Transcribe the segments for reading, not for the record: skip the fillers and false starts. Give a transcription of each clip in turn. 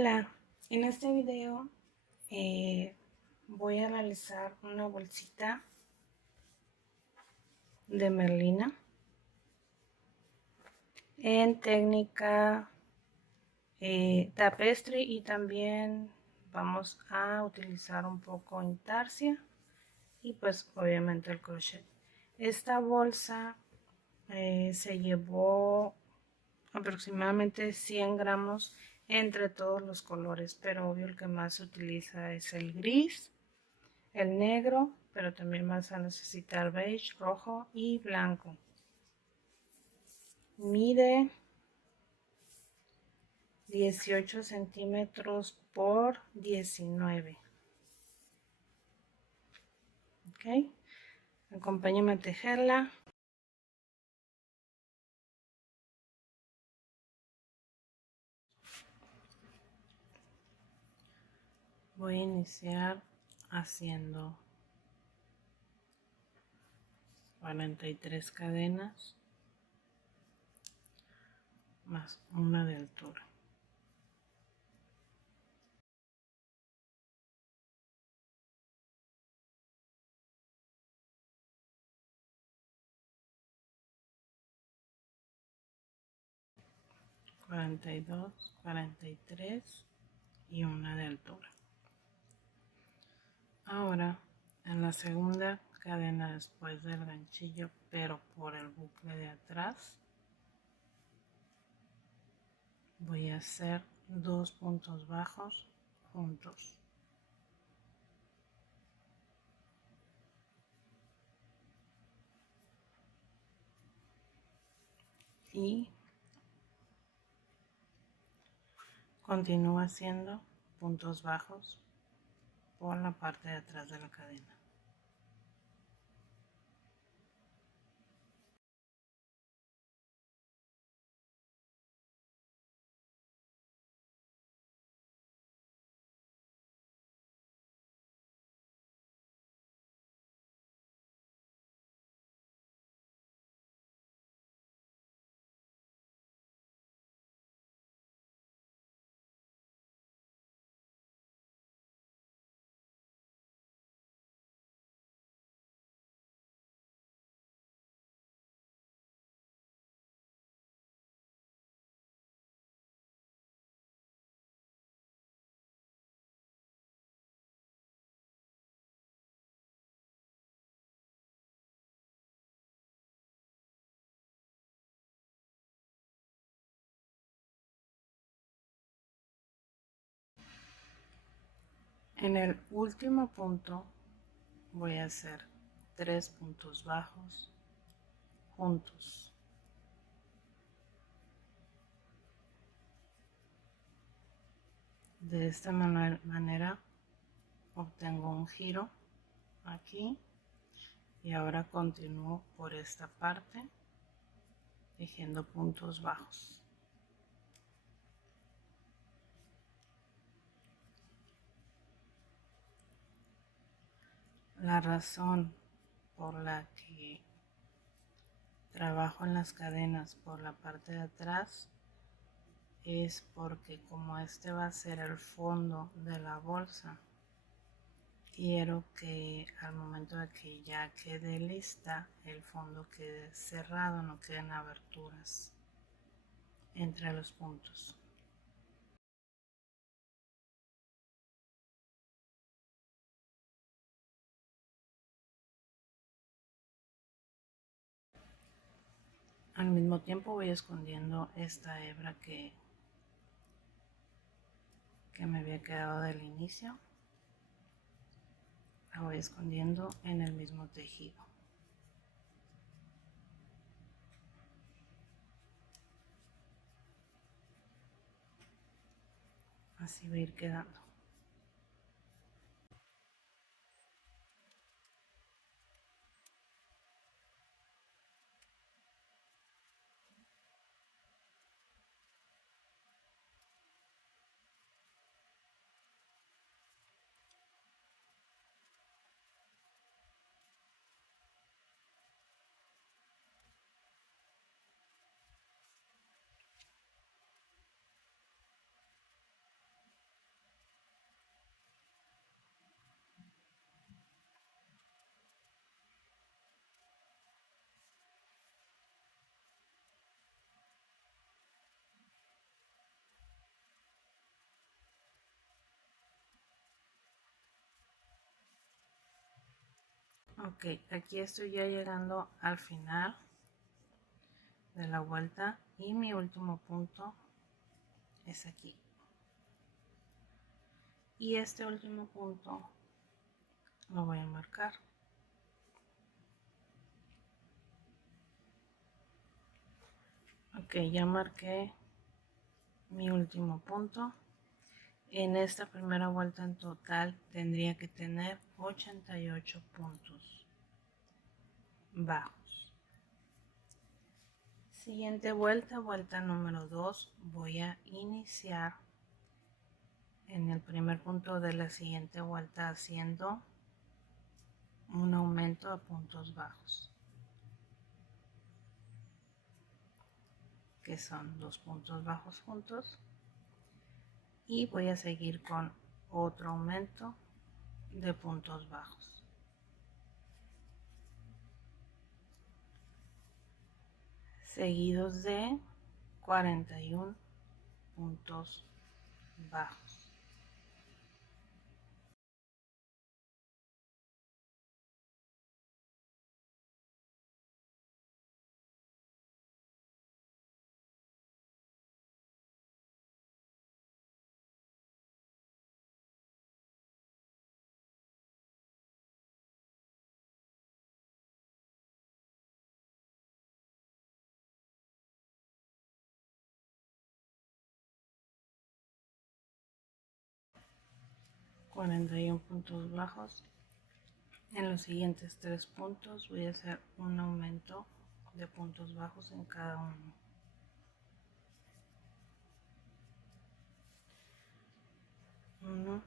Hola, en este video voy a realizar una bolsita de merlina en técnica tapestry, y también vamos a utilizar un poco intarsia y pues obviamente el crochet. Esta bolsa se llevó aproximadamente 100 gramos entre todos los colores, pero obvio el que más se utiliza es el gris, el negro, pero también vas a necesitar beige, rojo y blanco. Mide 18 centímetros por 19. Ok, acompáñame a tejerla. Voy a iniciar haciendo 43 cadenas más una de altura. Cuarenta y dos, 43 y una de altura. Ahora en la segunda cadena después del ganchillo, pero por el bucle de atrás, voy a hacer 2 puntos bajos juntos. Y continúo haciendo puntos bajos por la parte de atrás de la cadena. En el último punto voy a hacer 3 puntos bajos juntos. De esta manera obtengo un giro aquí, y ahora continúo por esta parte tejiendo puntos bajos. La razón por la que trabajo en las cadenas por la parte de atrás es porque, como este va a ser el fondo de la bolsa, quiero que al momento de que ya quede lista, el fondo quede cerrado, no queden aberturas entre los puntos. Al mismo tiempo voy escondiendo esta hebra que me había quedado del inicio. La voy escondiendo en el mismo tejido. Así va a ir quedando. Ok, aquí estoy ya llegando al final de la vuelta y mi último punto es aquí. Y este último punto lo voy a marcar. Ok, ya marqué mi último punto. En esta primera vuelta en total tendría que tener 88 puntos bajos. Siguiente vuelta, vuelta número 2, voy a iniciar en el primer punto de la siguiente vuelta haciendo un aumento de puntos bajos, que son 2 puntos bajos juntos, y voy a seguir con otro aumento de puntos bajos, seguidos de 41 puntos bajos. ...41 puntos bajos. En los siguientes 3 puntos voy a hacer un aumento de puntos bajos en cada uno. Uno,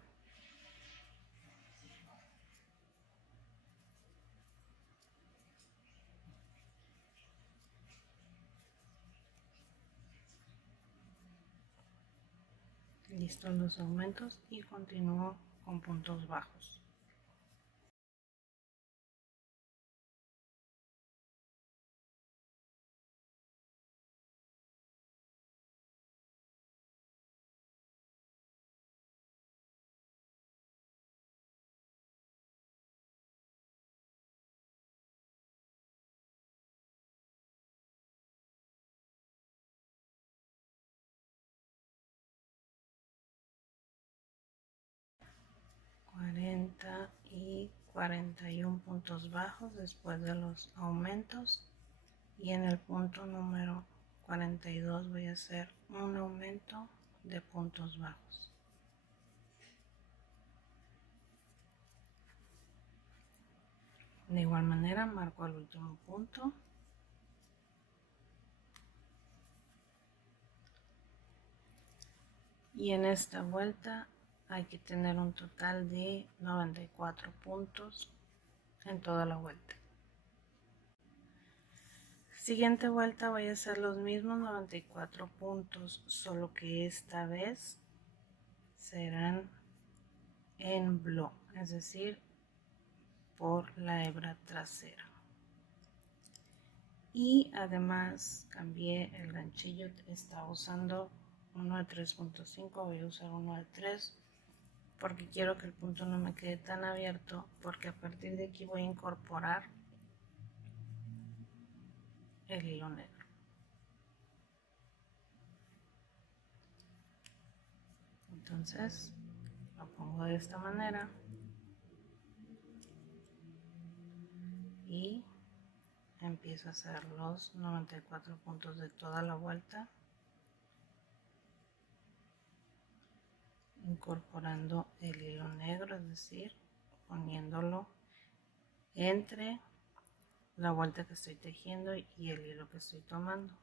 listos los aumentos y continúo con puntos bajos. Y 41 puntos bajos después de los aumentos, y en el punto número 42 voy a hacer un aumento de puntos bajos. De igual manera marco el último punto y en esta vuelta hay que tener un total de 94 puntos en toda la vuelta. Siguiente vuelta voy a hacer los mismos 94 puntos, solo que esta vez serán en bloc, es decir, por la hebra trasera. Y además cambié el ganchillo, estaba usando uno de 3.5, voy a usar uno de 3 porque quiero que el punto no me quede tan abierto, porque a partir de aquí voy a incorporar el hilo negro. Entonces lo pongo de esta manera y empiezo a hacer los 94 puntos de toda la vuelta, incorporando el hilo negro, es decir, poniéndolo entre la vuelta que estoy tejiendo y el hilo que estoy tomando.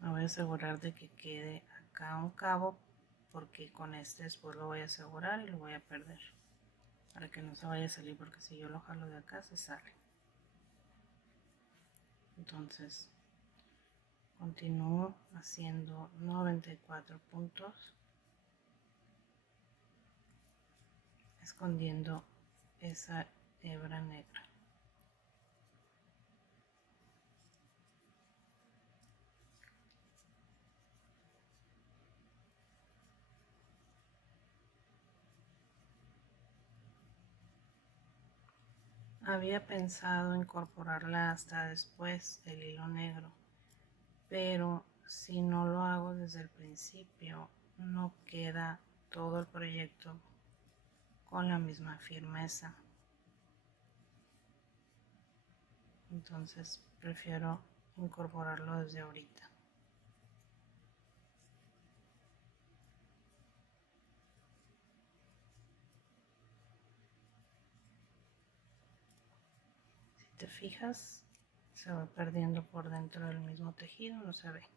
Me voy a asegurar de que quede acá un cabo, porque con este después lo voy a asegurar y lo voy a perder, para que no se vaya a salir, porque si yo lo jalo de acá se sale. Entonces continúo haciendo 94 puntos, escondiendo esa hebra negra. Había pensado incorporarla hasta después del hilo negro, pero si no lo hago desde el principio, no queda todo el proyecto con la misma firmeza. Entonces prefiero incorporarlo desde ahorita. Si te fijas, se va perdiendo por dentro del mismo tejido, no se ve.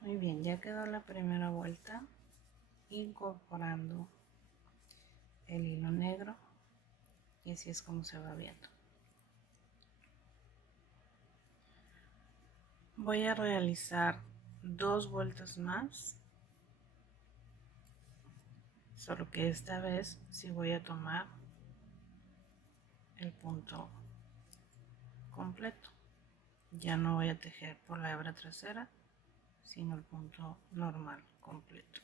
Muy bien, ya quedó la primera vuelta incorporando el hilo negro y así es como se va viendo. Voy a realizar 2 vueltas más, solo que esta vez sí voy a tomar el punto completo. Ya no voy a tejer por la hebra trasera, sino el punto normal completo.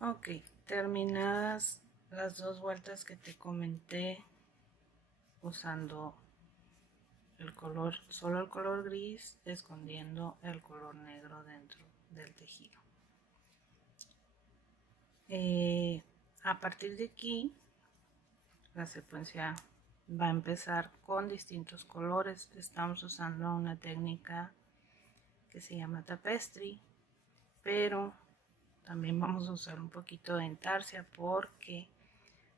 Ok, terminadas las 2 vueltas que te comenté usando el color, solo el color gris, escondiendo el color negro dentro del tejido. A partir de aquí, la secuencia va a empezar con distintos colores. Estamos usando una técnica que se llama tapestry, pero también vamos a usar un poquito de intarsia porque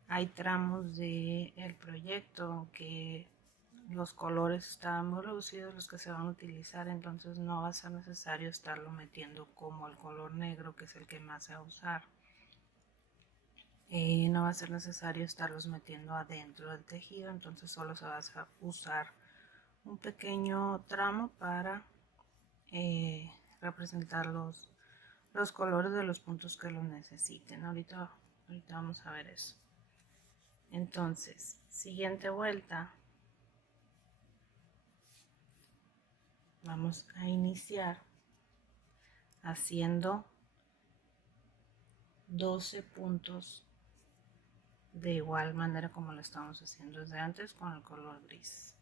hay tramos del proyecto que los colores están muy reducidos los que se van a utilizar, entonces no va a ser necesario estarlo metiendo como el color negro, que es el que más se va a usar. No va a ser necesario estarlos metiendo adentro del tejido, entonces solo se va a usar un pequeño tramo para representar los colores de los puntos que lo necesiten. Ahorita vamos a ver eso. Entonces, siguiente vuelta, vamos a iniciar haciendo 12 puntos de igual manera como lo estamos haciendo desde antes con el color gris.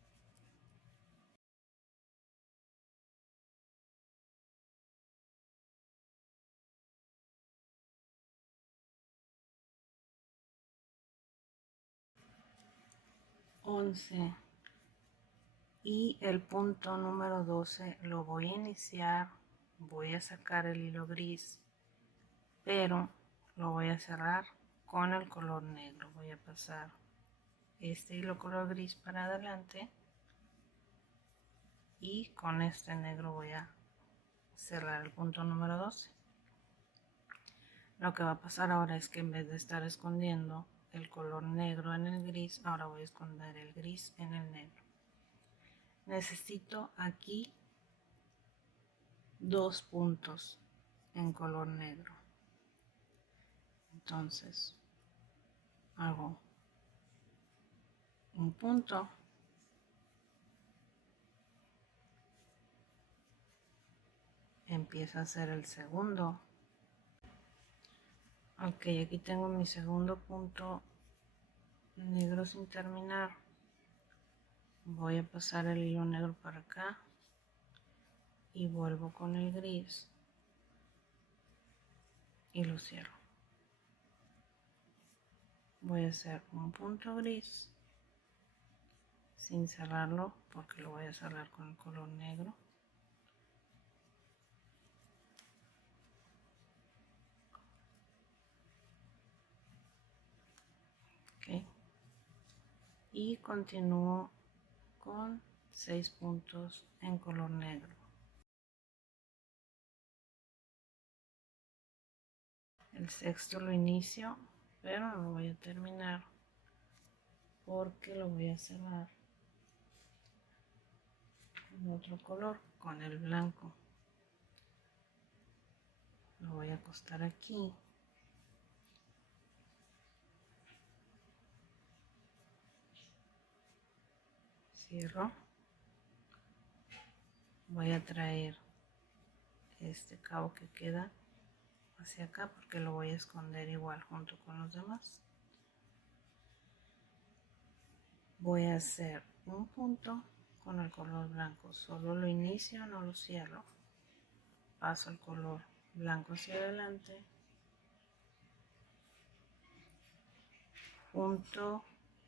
Y el punto número 12 lo voy a iniciar, voy a sacar el hilo gris, pero lo voy a cerrar con el color negro. Voy a pasar este hilo color gris para adelante y con este negro voy a cerrar el punto número 12. Lo que va a pasar ahora es que en vez de estar escondiendo el color negro en el gris, ahora voy a esconder el gris en el negro. Necesito aquí 2 puntos en color negro. Entonces hago un punto, empiezo a hacer el segundo. Ok, aquí tengo mi segundo punto negro sin terminar. Voy a pasar el hilo negro para acá y vuelvo con el gris y lo cierro. Voy a hacer un punto gris sin cerrarlo porque lo voy a cerrar con el color negro. Okay. Y continúo con 6 puntos en color negro. El sexto lo inicio, pero no lo voy a terminar porque lo voy a cerrar con otro color, con el blanco. Lo voy a acostar aquí. Cierro. Voy a traer este cabo que queda hacia acá porque lo voy a esconder igual junto con los demás. Voy a hacer un punto con el color blanco, solo lo inicio, no lo cierro. Paso el color blanco hacia adelante, junto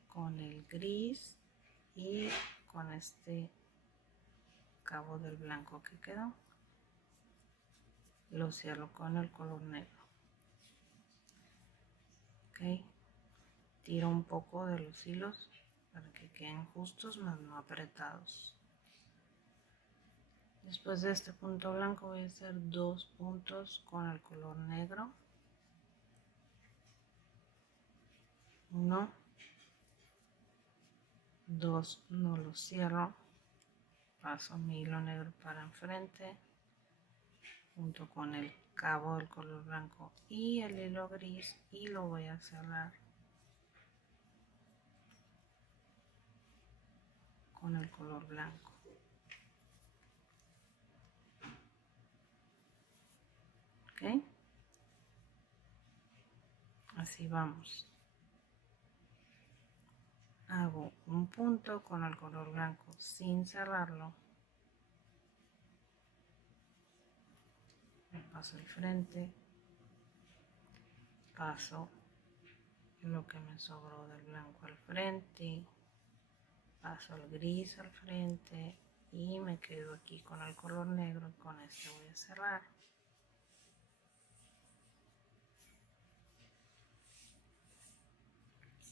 con el gris y con este cabo del blanco que quedó, lo cierro con el color negro. Ok, tiro un poco de los hilos para que queden justos más no apretados. Después de este punto blanco voy a hacer 2 puntos con el color negro. 1, 2, no lo cierro, paso mi hilo negro para enfrente junto con el cabo del color blanco y el hilo gris y lo voy a cerrar con el color blanco. Ok, así vamos. Hago un punto con el color blanco sin cerrarlo, paso el frente, paso lo que me sobró del blanco al frente, paso el gris al frente y me quedo aquí con el color negro y con este voy a cerrar.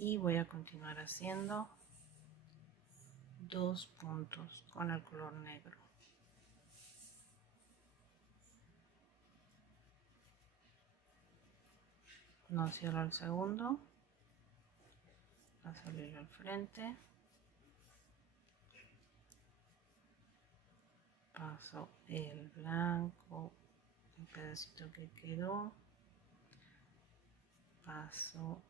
Y voy a continuar haciendo 2 puntos con el color negro. No cierro el segundo, paso el hilo al frente, paso el blanco, el pedacito que quedó, paso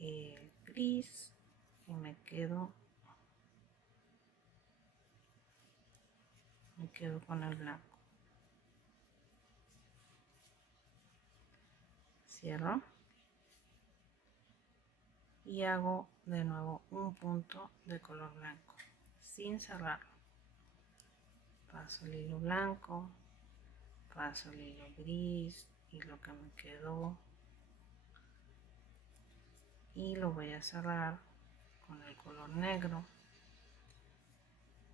el gris y me quedo con el blanco. Cierro y hago de nuevo un punto de color blanco sin cerrarlo. Paso el hilo blanco, paso el hilo gris y lo que me quedó y lo voy a cerrar con el color negro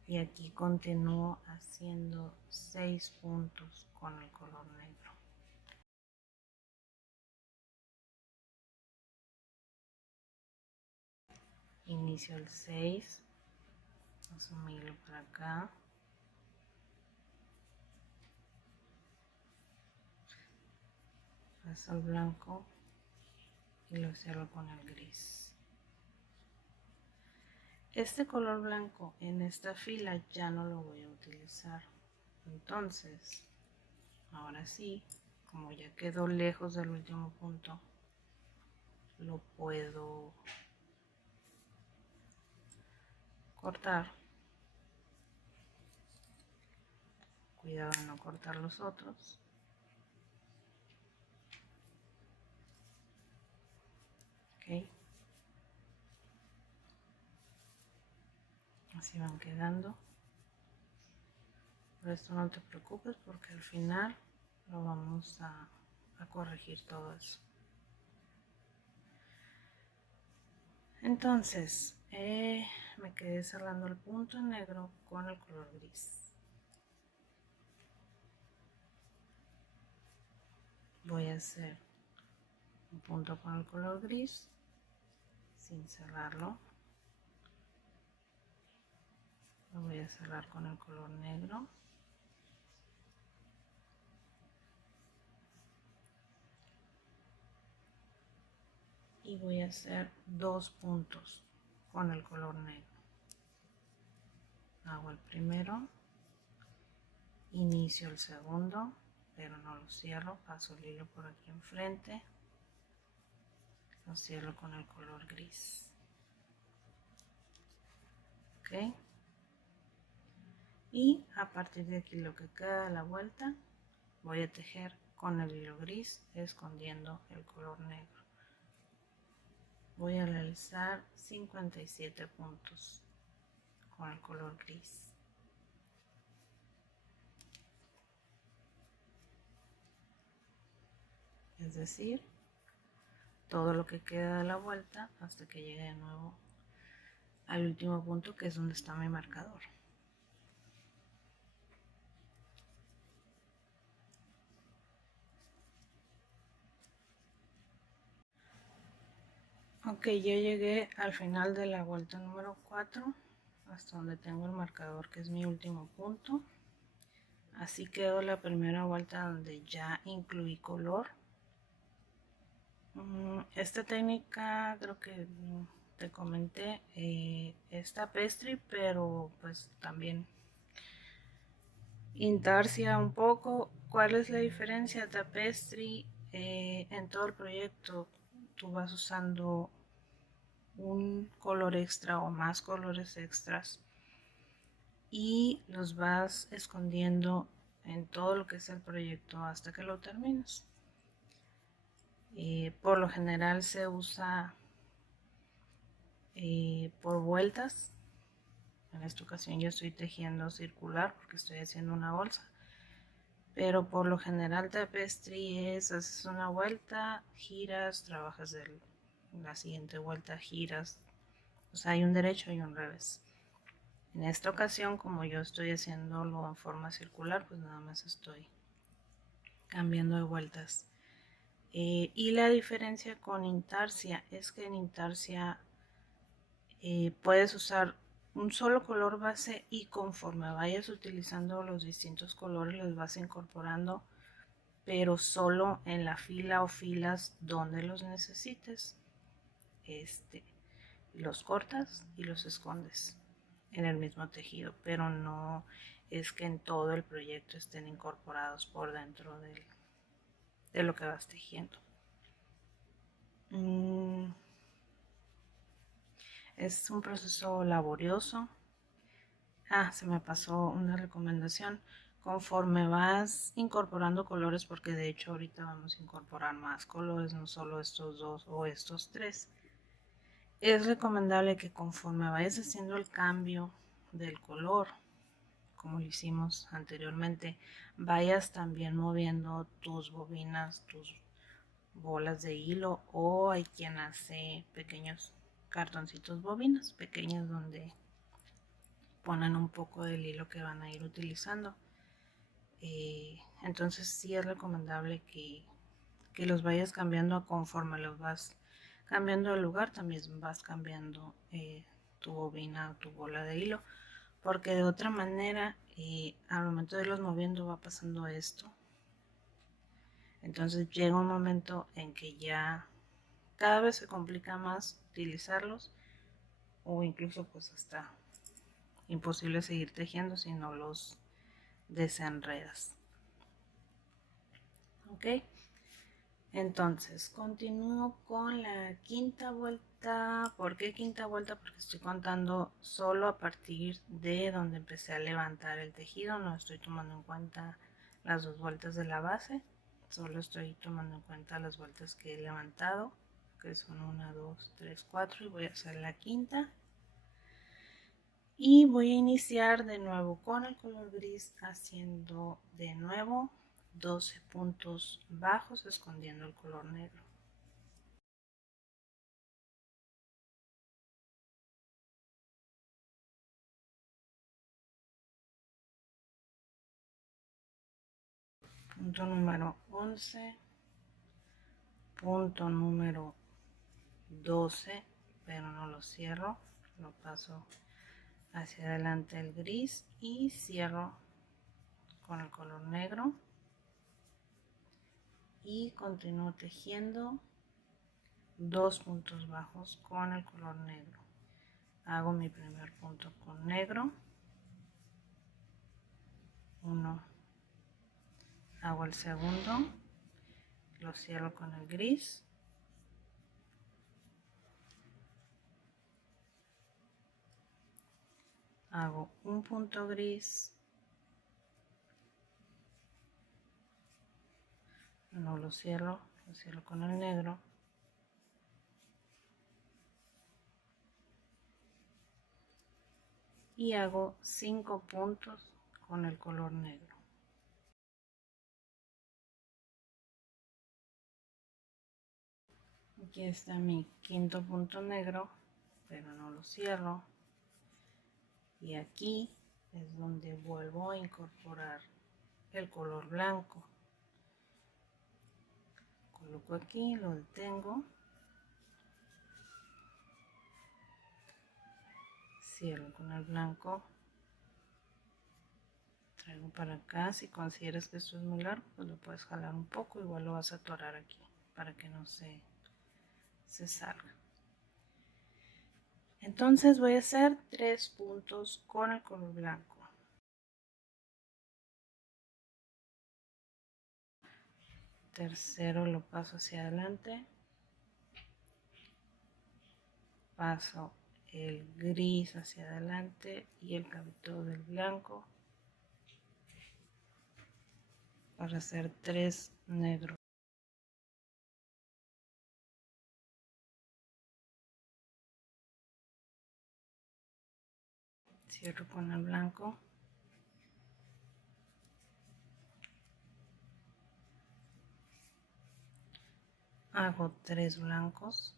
y aquí continúo haciendo 6 puntos con el color negro. Inicio el 6, paso mi hilo para acá, paso el blanco y lo cierro con el gris. Este color blanco en esta fila ya no lo voy a utilizar. Entonces, ahora sí, como ya quedó lejos del último punto, lo puedo cortar. Cuidado de no cortar los otros. Ok. Así van quedando. Por esto no te preocupes porque al final lo vamos a corregir todo eso. Entonces, me quedé cerrando el punto negro con el color gris. Voy a hacer un punto con el color gris sin cerrarlo. Lo voy a cerrar con el color negro. Y voy a hacer 2 puntos con el color negro. Hago el primero, inicio el segundo, pero no lo cierro, paso el hilo por aquí enfrente, lo cierro con el color gris. Ok, y a partir de aquí lo que queda de la vuelta voy a tejer con el hilo gris escondiendo el color negro. Voy a realizar 57 puntos con el color gris. Es decir, todo lo que queda de la vuelta hasta que llegue de nuevo al último punto, que es donde está mi marcador. Ok, ya llegué al final de la vuelta número 4, hasta donde tengo el marcador, que es mi último punto. Así quedó la primera vuelta donde ya incluí color. Esta técnica creo que te comenté, es tapestry, pero pues también intarsia un poco. ¿Cuál es la diferencia? Tapestry, en todo el proyecto tú vas usando un color extra o más colores extras y los vas escondiendo en todo lo que es el proyecto hasta que lo termines. Por lo general se usa por vueltas. En esta ocasión yo estoy tejiendo circular porque estoy haciendo una bolsa, pero por lo general tapestry es: haces una vuelta, giras, trabajas la siguiente vuelta, giras. O sea, hay un derecho y un revés. En esta ocasión, como yo estoy haciéndolo en forma circular, pues nada más estoy cambiando de vueltas. Y la diferencia con intarsia es que en intarsia puedes usar un solo color base y conforme vayas utilizando los distintos colores los vas incorporando, pero solo en la fila o filas donde los necesites. Los cortas y los escondes en el mismo tejido, pero no es que en todo el proyecto estén incorporados por dentro de lo que vas tejiendo. Es un proceso laborioso. Se me pasó una recomendación. Conforme vas incorporando colores, porque de hecho ahorita vamos a incorporar más colores, no solo estos 2 o estos 3, es recomendable que conforme vayas haciendo el cambio del color, como lo hicimos anteriormente, vayas también moviendo tus bobinas, tus bolas de hilo, o hay quien hace pequeños cartoncitos bobinas pequeños donde ponen un poco del hilo que van a ir utilizando. Entonces sí es recomendable que los vayas cambiando conforme los vas cambiando de lugar, también vas cambiando tu bobina o tu bola de hilo, porque de otra manera al momento de irlos moviendo va pasando esto. Entonces llega un momento en que ya cada vez se complica más utilizarlos, o incluso pues hasta imposible seguir tejiendo si no los desenredas. Ok, entonces continúo con la quinta vuelta. ¿Por qué quinta vuelta? Porque estoy contando solo a partir de donde empecé a levantar el tejido, no estoy tomando en cuenta las 2 vueltas de la base, solo estoy tomando en cuenta las vueltas que he levantado, que son 1, 2, 3, 4, y voy a hacer la quinta. Y voy a iniciar de nuevo con el color gris, haciendo de nuevo 12 puntos bajos, escondiendo el color negro. Punto número 11, punto número 12, pero no lo cierro, lo paso hacia adelante el gris y cierro con el color negro y continúo tejiendo 2 puntos bajos con el color negro. Hago mi primer punto con negro, 1, hago el segundo, lo cierro con el gris, hago un punto gris, no lo cierro con el negro, y hago 5 puntos con el color negro. Aquí está mi quinto punto negro, pero no lo cierro, y aquí es donde vuelvo a incorporar el color blanco. Coloco aquí, lo detengo, cierro con el blanco, traigo para acá. Si consideras que esto es muy largo, pues lo puedes jalar un poco, igual lo vas a atorar aquí para que no se salga. Entonces voy a hacer 3 puntos con el color blanco. Tercero lo paso hacia adelante, paso el gris hacia adelante y el cabito del blanco para hacer 3 negros. Cierro con el blanco, hago 3 blancos,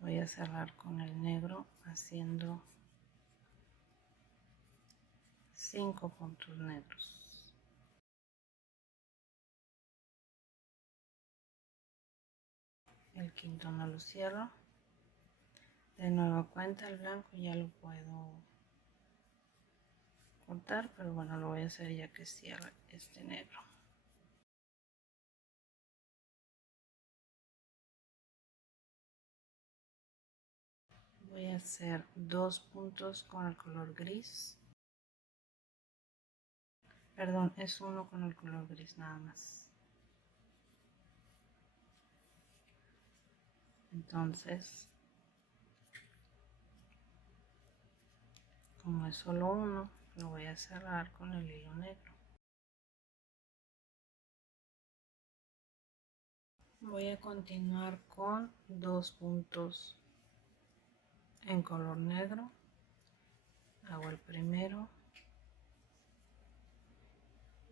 voy a cerrar con el negro haciendo 5 puntos negros. El quinto no lo cierro, de nueva cuenta el blanco ya lo puedo cortar, pero bueno, lo voy a hacer ya que cierre este negro. Voy a hacer 2 puntos con el color gris, perdón, es uno con el color gris nada más. Entonces, como es solo uno, lo voy a cerrar con el hilo negro. Voy a continuar con 2 puntos en color negro, hago el primero,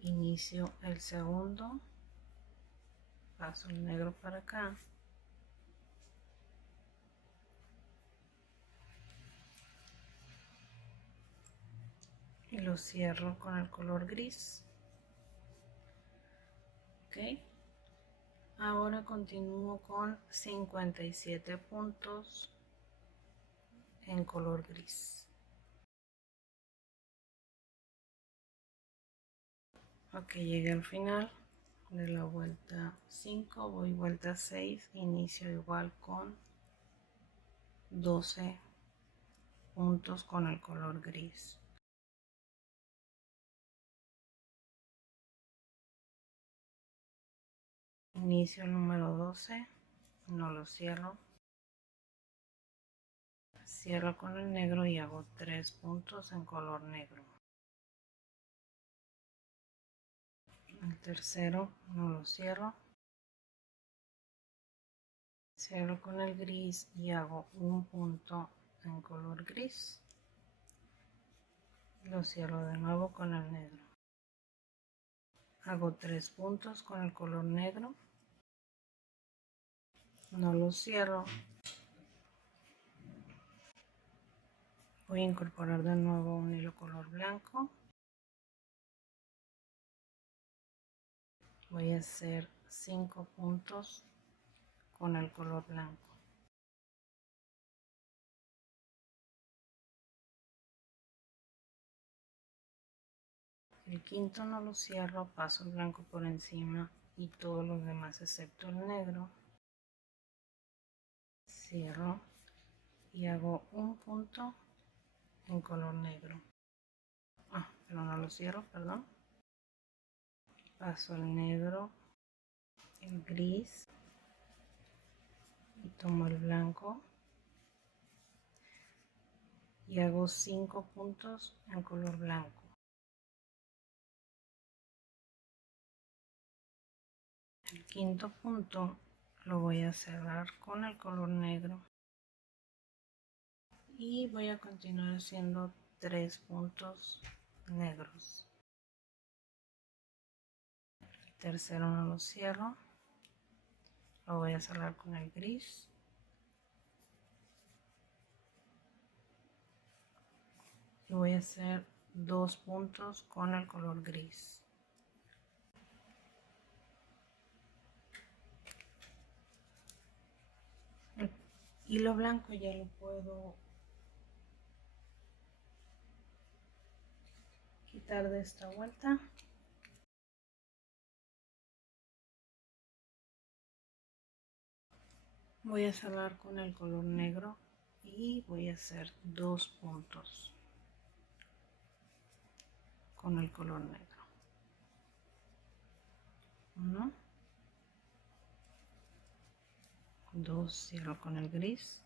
inicio el segundo, paso el negro para acá, y lo cierro con el color gris. Ok, ahora continúo con 57 puntos en color gris. Ok, llegué al final, de la vuelta 5 voy vuelta 6, inicio igual con 12 puntos con el color gris. Inicio el número 12, no lo cierro, cierro con el negro y hago 3 puntos en color negro. El tercero no lo cierro, cierro con el gris y hago un punto en color gris, lo cierro de nuevo con el negro, hago 3 puntos con el color negro, no lo cierro, voy a incorporar de nuevo un hilo color blanco, voy a hacer 5 puntos con el color blanco. El quinto no lo cierro, paso el blanco por encima y todos los demás excepto el negro. Cierro y hago un punto en color negro. Pero no lo cierro, perdón. Paso el negro, el gris y tomo el blanco y hago 5 puntos en color blanco. El quinto punto lo voy a cerrar con el color negro y voy a continuar haciendo 3 puntos negros. El tercero no lo cierro, lo voy a cerrar con el gris y voy a hacer 2 puntos con el color gris. El hilo blanco ya lo puedo quitar de esta vuelta. Voy a cerrar con el color negro y voy a hacer 2 puntos con el color negro. 1, 2, cierro con el gris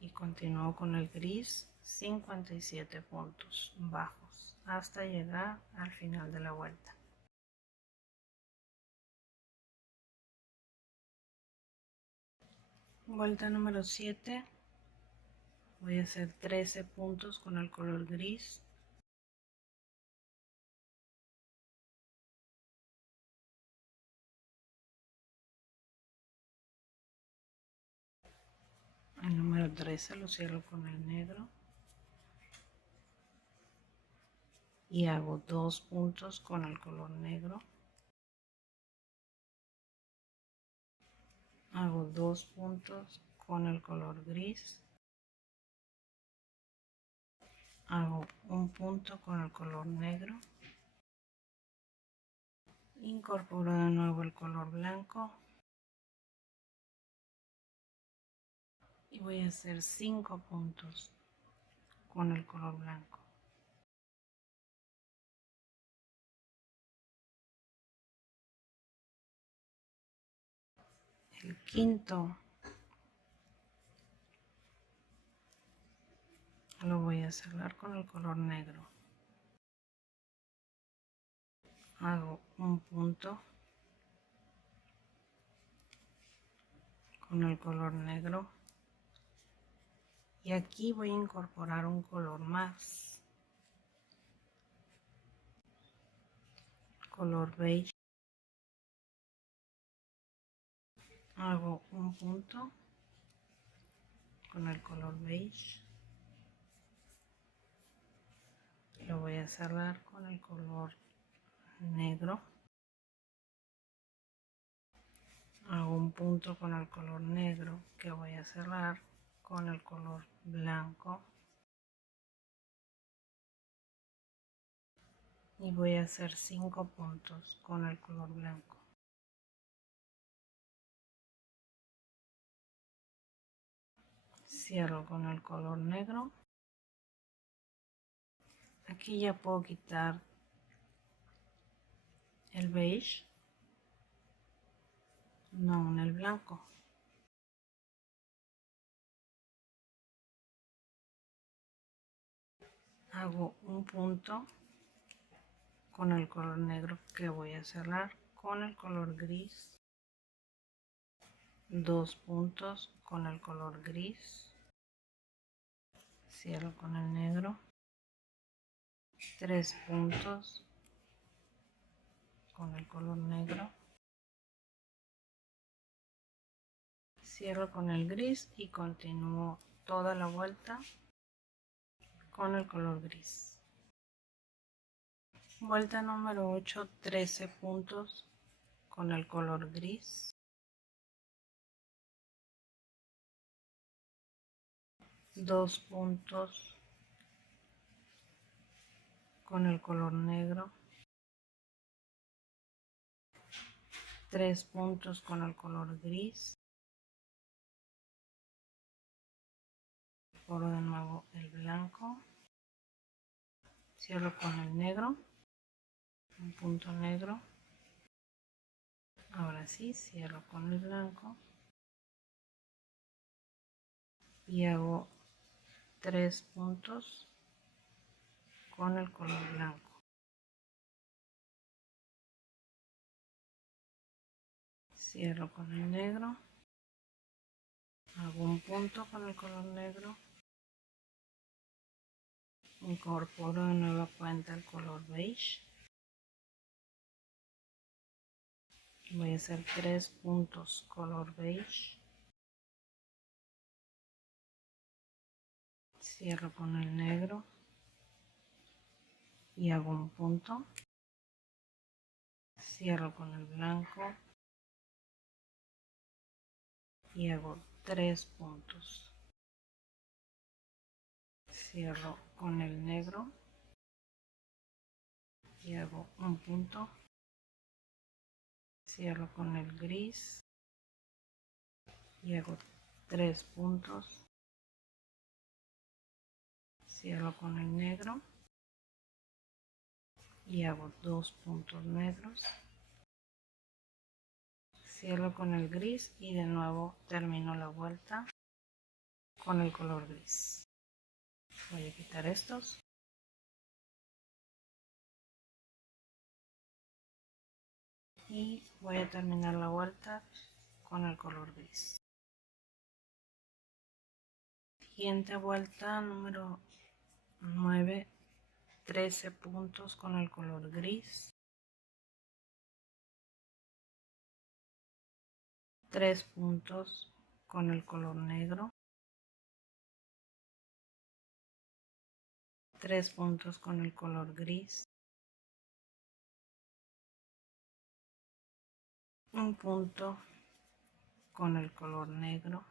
y continúo con el gris 57 puntos bajos hasta llegar al final de la vuelta. Vuelta número 7, voy a hacer 13 puntos con el color gris. El número 13 lo cierro con el negro y hago 2 puntos con el color negro. Hago 2 puntos con el color gris. Hago un punto con el color negro. Incorporo de nuevo el color blanco. Y voy a hacer 5 puntos con el color blanco. El quinto lo voy a cerrar con el color negro. Hago un punto con el color negro. Y aquí voy a incorporar un color más. Color beige. Hago un punto con el color beige. Lo voy a cerrar con el color negro. Hago un punto con el color negro que voy a cerrar con el color blanco. y voy a hacer 5 puntos con el color blanco. Cierro con el color negro. Aquí ya puedo quitar el beige, no en el blanco. Hago un punto con el color negro que voy a cerrar con el color gris, 2 puntos con el color gris, cierro con el negro, 3 puntos con el color negro, cierro con el gris y continúo toda la vuelta con el color gris. Vuelta número 8, 13 puntos con el color gris, 2 puntos con el color negro, 3 puntos con el color gris, por de nuevo el blanco, cierro con el negro, un punto negro, ahora sí cierro con el blanco y hago 3 puntos con el color blanco, cierro con el negro, hago un punto con el color negro, incorporo de nueva cuenta el color beige, voy a hacer 3 puntos color beige, cierro con el negro y hago un punto, cierro con el blanco y hago 3 puntos, cierro con el negro y hago un punto, cierro con el gris y hago 3 puntos, cierro con el negro y hago 2 puntos negros, cierro con el gris y de nuevo termino la vuelta con el color gris. Voy a quitar estos y voy a terminar la vuelta con el color gris. Siguiente vuelta número 9, 13 puntos con el color gris, 3 puntos con el color negro, 3 puntos con el color gris, un punto con el color negro,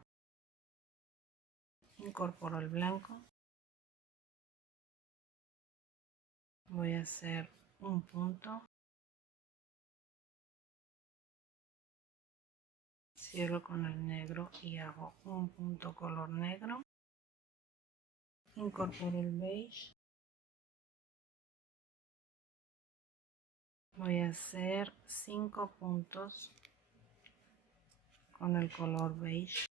incorporo el blanco, voy a hacer un punto, cierro con el negro y hago un punto color negro, incorporo el beige, voy a hacer 5 puntos con el color beige,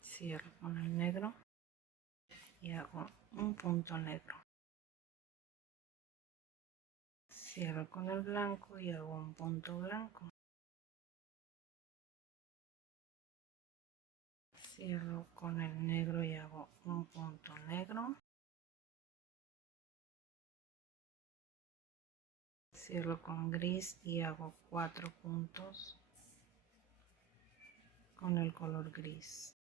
cierro con el negro y hago un punto negro, cierro con el blanco y hago un punto blanco, cierro con el negro y hago un punto negro, cierro con gris y hago 4 puntos con el color gris,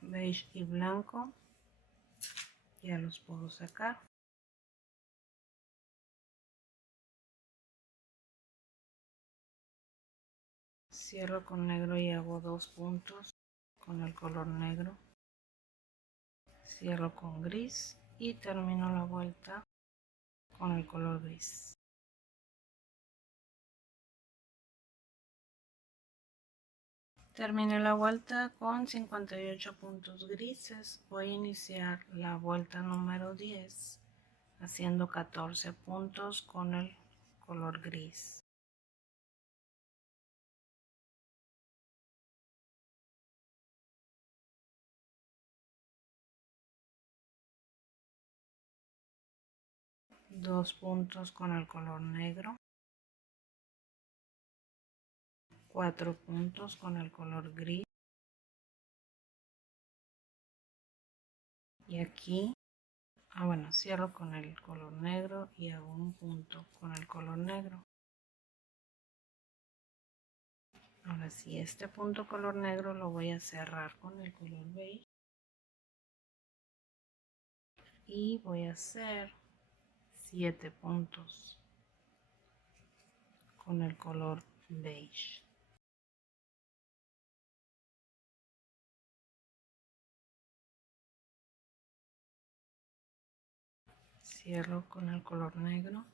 beige y blanco ya los puedo sacar, Cierro con negro y hago 2 puntos con el color negro. Cierro con gris y termino la vuelta con el color gris. Terminé la vuelta con 58 puntos grises. Voy a iniciar la vuelta número 10 haciendo 14 puntos con el color gris. Dos puntos con el color negro, 4 puntos con el color gris, y aquí bueno, cierro con el color negro y hago un punto con el color negro. Ahora sí, este punto color negro lo voy a cerrar con el color beige y voy a hacer 7 puntos con el color beige. Cierro con el color negro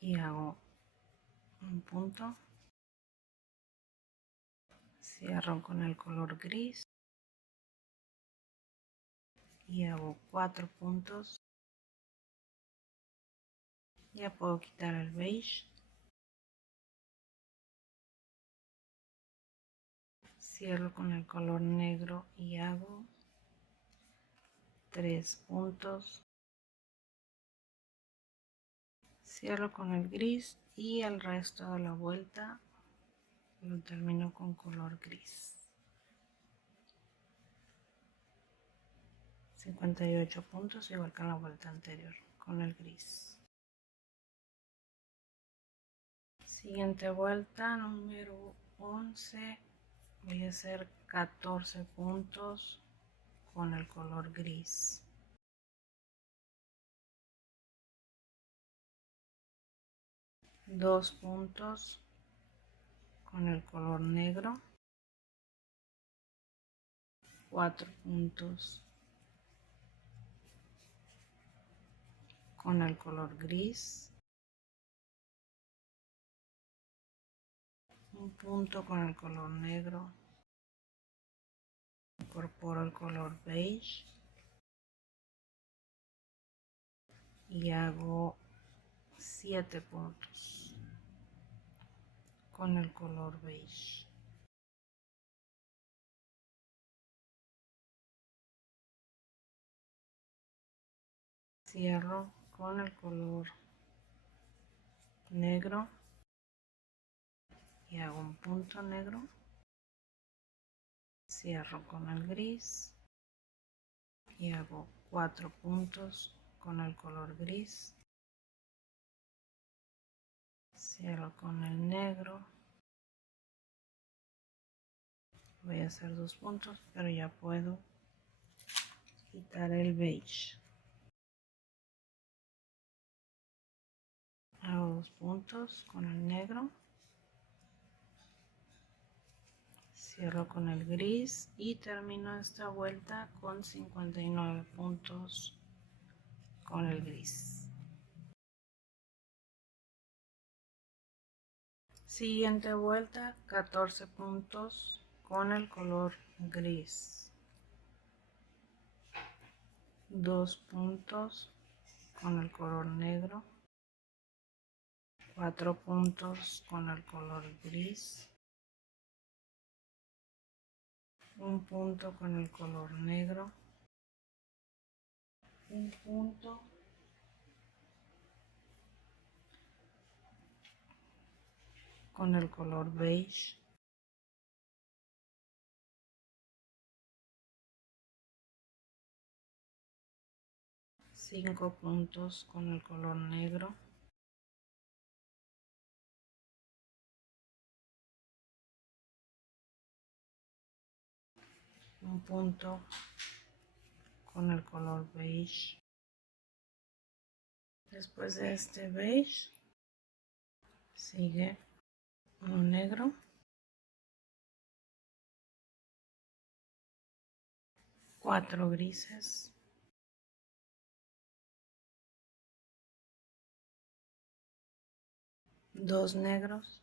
y hago un punto. Cierro con el color gris y hago 4 puntos. Ya puedo quitar el beige. Cierro con el color negro y hago 3 puntos. Cierro con el gris y el resto de la vuelta lo termino con color gris. 58 puntos, igual que en la vuelta anterior, con el gris. Siguiente vuelta, número 11. Voy a hacer 14 puntos con el color gris. Dos puntos con el color negro. 4 puntos con el color gris. Un punto con el color negro. Incorporo el color beige y hago 7 puntos con el color beige. Cierro con el color negro y hago un punto negro. Cierro con el gris y hago 4 puntos con el color gris. Cierro con el negro. Voy a hacer 2 puntos, pero ya puedo quitar el beige. Hago 2 puntos con el negro. Cierro con el gris y termino esta vuelta con 59 puntos con el gris. Siguiente vuelta, 14 puntos con el color gris. 2 puntos con el color negro. 4 puntos con el color gris. Un punto con el color negro. Un punto con el color beige. 5 puntos con el color negro. Un punto con el color beige. Después de este beige sigue uno negro, cuatro grises, dos negros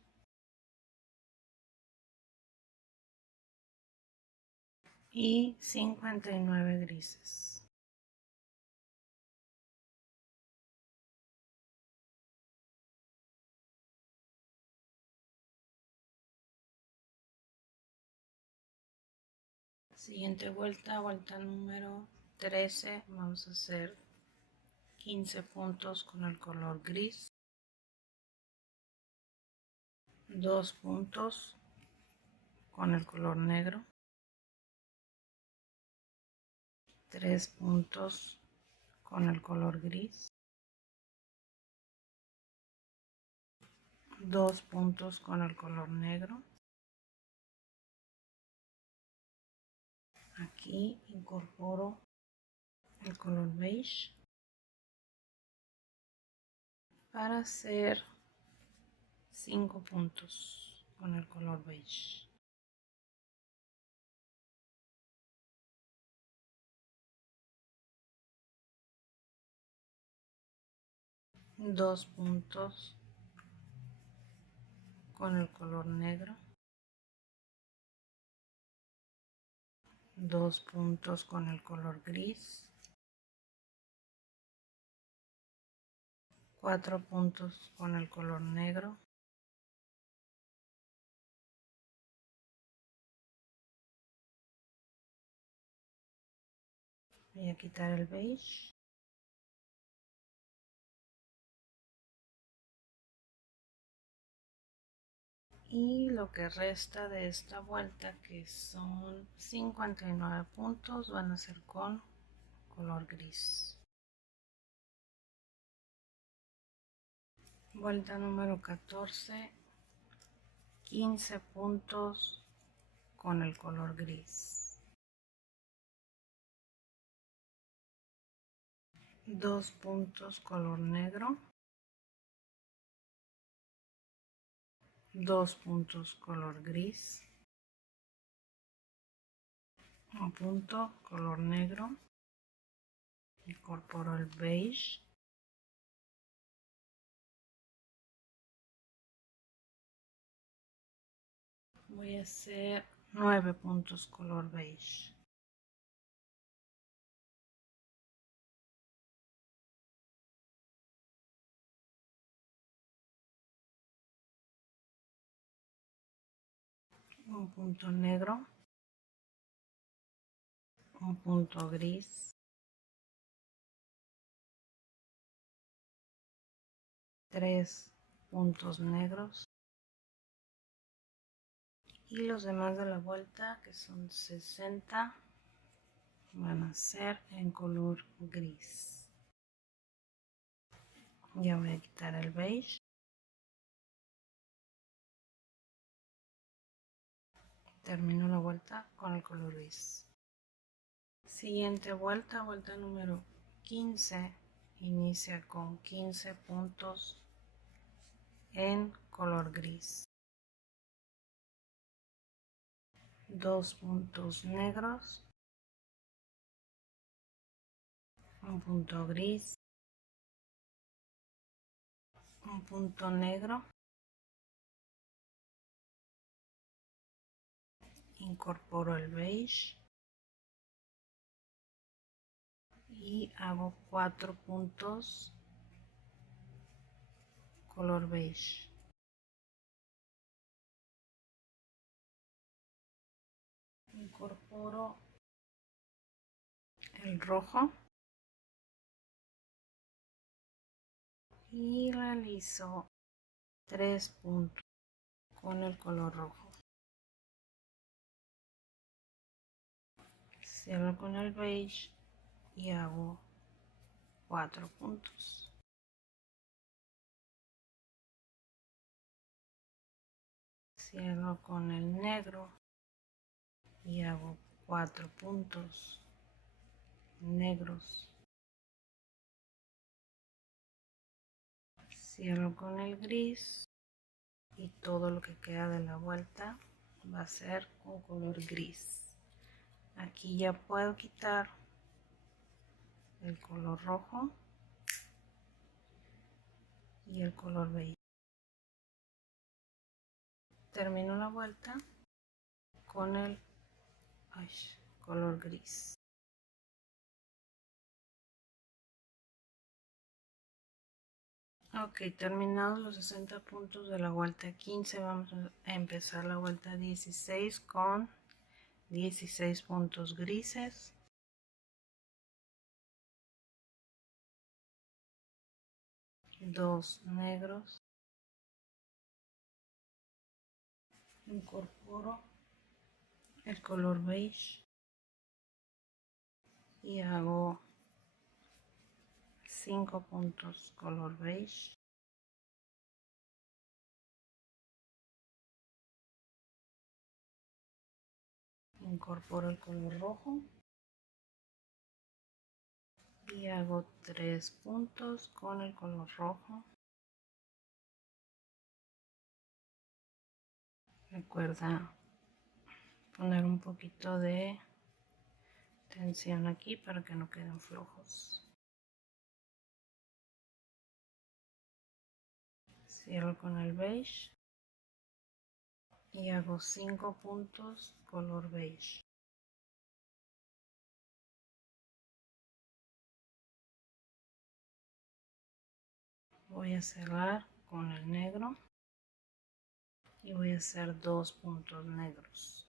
y 59 grises. Siguiente vuelta, vuelta número 13, vamos a hacer 15 puntos con el color gris, 2 puntos con el color negro, 3 puntos con el color gris, 2 puntos con el color negro. Aquí incorporo el color beige para hacer 5 puntos con el color beige. Dos puntos con el color negro, 2 puntos con el color gris, 4 puntos con el color negro, voy a quitar el beige y lo que resta de esta vuelta, que son 59 puntos, van a ser con color gris. Vuelta número 14, 15 puntos con el color gris, 2 puntos color negro, 2 puntos color gris, un punto color negro, incorporo el beige, voy a hacer 9 puntos color beige, un punto negro, un punto gris, 3 puntos negros y los demás de la vuelta, que son 60, van a ser en color gris. Ya voy a quitar el beige, termino la vuelta con el color gris. Siguiente vuelta, vuelta número 15, inicia con 15 puntos en color gris, 2 puntos negros, un punto gris, un punto negro, incorporo el beige y hago 4 puntos color beige. Incorporo el rojo y realizo 3 puntos con el color rojo. Cierro con el beige y hago 4 puntos. Cierro con el negro y hago 4 puntos negros. Cierro con el gris y todo lo que queda de la vuelta va a ser un color gris. Aquí ya puedo quitar el color rojo y el color beige. Termino la vuelta con el color gris. Ok, terminados los 60 puntos de la vuelta 15, vamos a empezar la vuelta 16 con 16 puntos grises. Dos negros. Incorporo el color beige y hago 5 puntos color beige. Incorporo el color rojo y hago 3 puntos con el color rojo. Recuerda poner un poquito de tensión aquí para que no queden flojos. Cierro con el beige y hago 5 puntos color beige. Voy a cerrar con el negro y voy a hacer 2 puntos negros.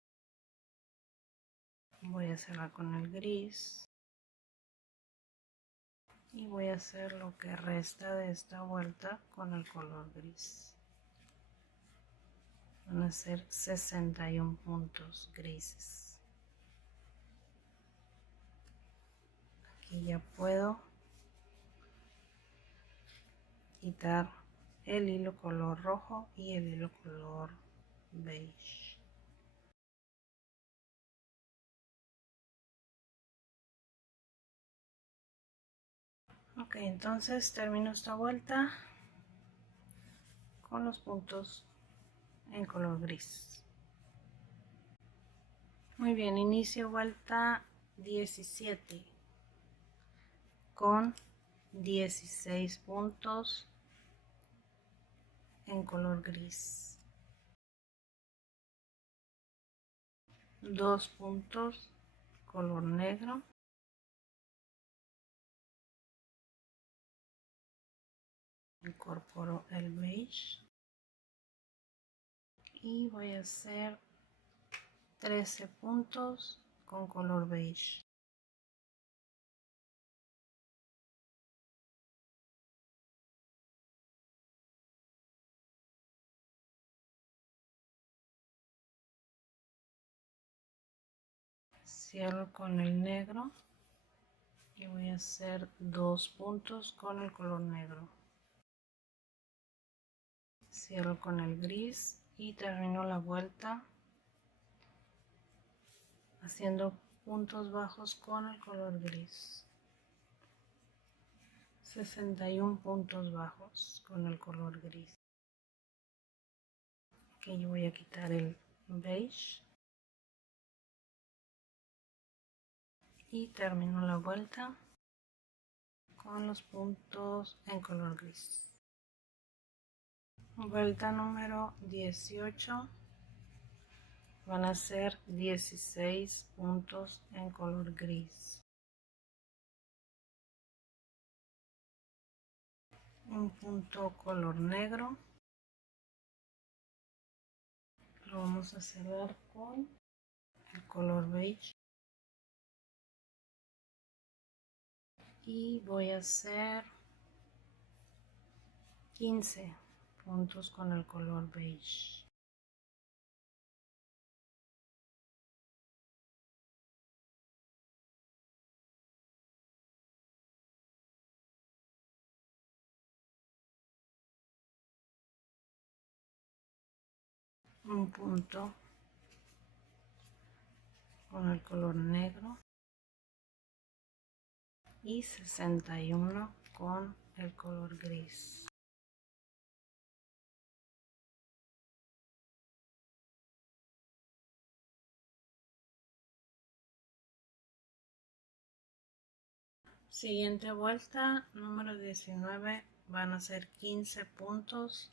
Voy a cerrar con el gris y voy a hacer lo que resta de esta vuelta con el color gris. Van a ser 61 puntos grises. Aquí ya puedo quitar el hilo color rojo y el hilo color beige. Ok, entonces termino esta vuelta con los puntos en color gris. Muy bien, inicio vuelta 17 con 16 puntos en color gris. 2 puntos color negro. Incorporo el beige y voy a hacer 13 puntos con color beige. Cierro con el negro y voy a hacer 2 puntos con el color negro. Cierro con el gris y termino la vuelta haciendo puntos bajos con el color gris. 61 puntos bajos con el color gris. Aquí yo voy a quitar el beige y termino la vuelta con los puntos en color gris. Vuelta número 18, van a ser 16 puntos en color gris. Un punto color negro, lo vamos a cerrar con el color beige y voy a hacer 15 puntos con el color beige. Un punto con el color negro y 61 con el color gris. Siguiente vuelta, número 19, van a ser 15 puntos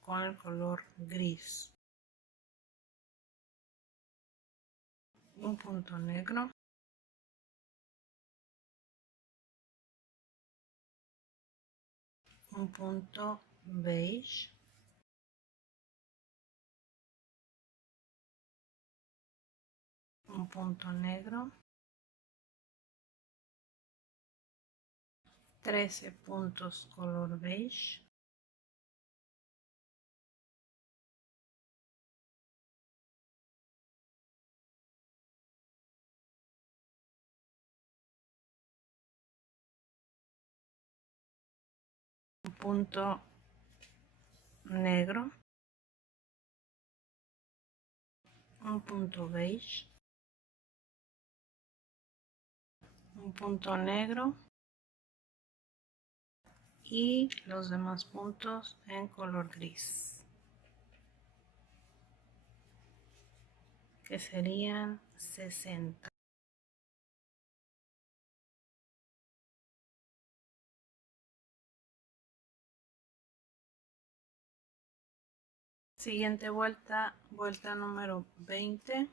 con el color gris. Un punto negro, un punto beige, un punto negro, 13 puntos color beige, un punto negro, un punto beige, un punto negro y los demás puntos en color gris, que serían 60. Siguiente vuelta, vuelta número 20,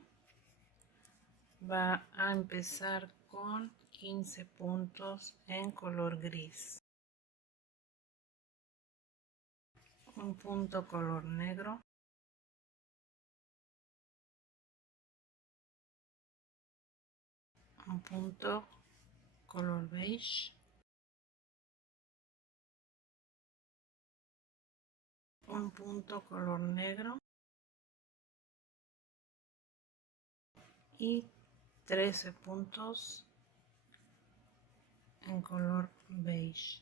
va a empezar con 15 puntos en color gris, un punto color negro, un punto color beige, un punto color negro y 13 puntos en color beige.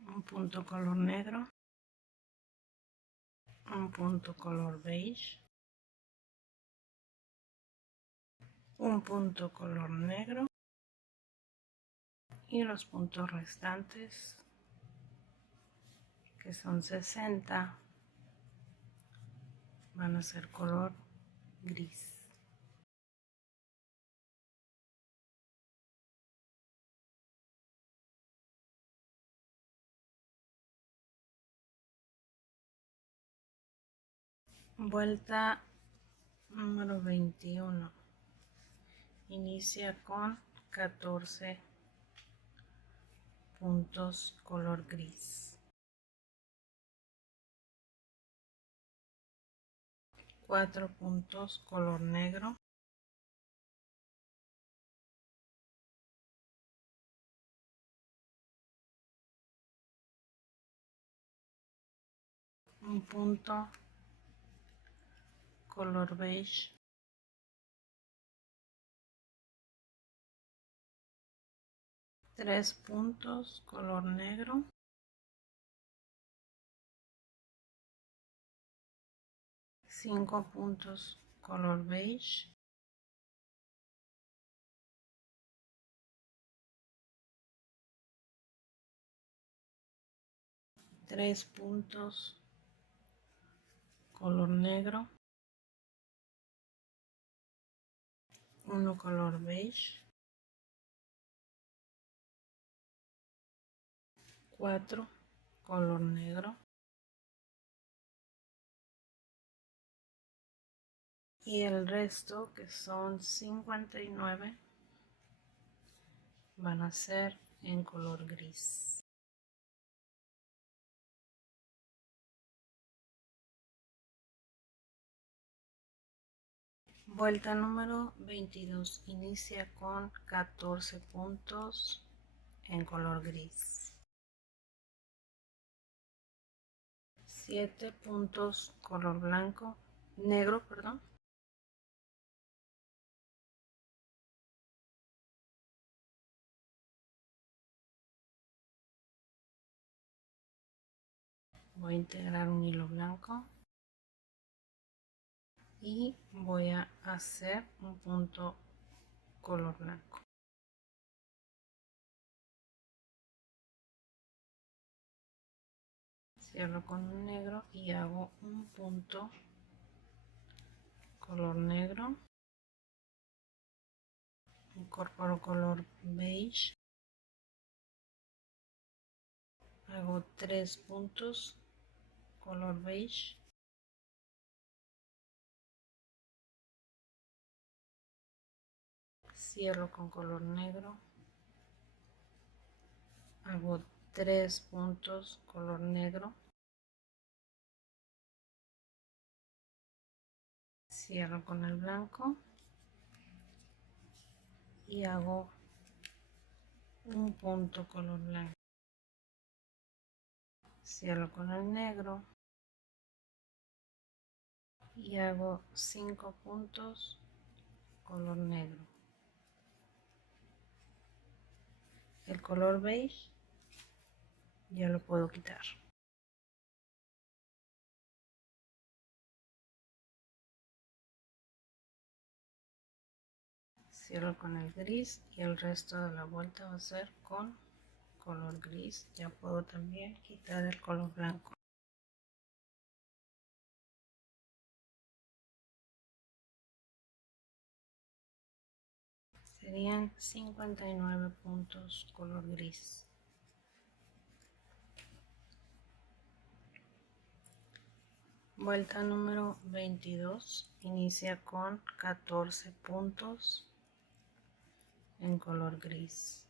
Un punto color negro, un punto color beige, un punto color negro y los puntos restantes, que son 60, van a ser color gris. Vuelta número 21, inicia con 14 puntos color gris, 4 puntos color negro, un punto color beige, 3 puntos color negro, 5 puntos color beige, 3 puntos color negro, 1 color beige, 4 color negro y el resto, que son 59, van a ser en color gris. Vuelta número 22, inicia con 14 puntos en color gris, 7 puntos color blanco, negro, perdón, voy a integrar un hilo blanco y voy a hacer un punto color blanco. cierro con un negro y hago un punto color negro, incorporo color beige, hago 3 puntos color beige, cierro con color negro, hago 3 puntos color negro, cierro con el blanco y hago un punto color blanco, cierro con el negro y hago 5 puntos color negro. El color beige ya lo puedo quitar. Cierro con el gris y el resto de la vuelta va a ser con color gris. Ya puedo también quitar el color blanco. Serían 59 puntos color gris. Vuelta número 22. Inicia con 14 puntos en color gris.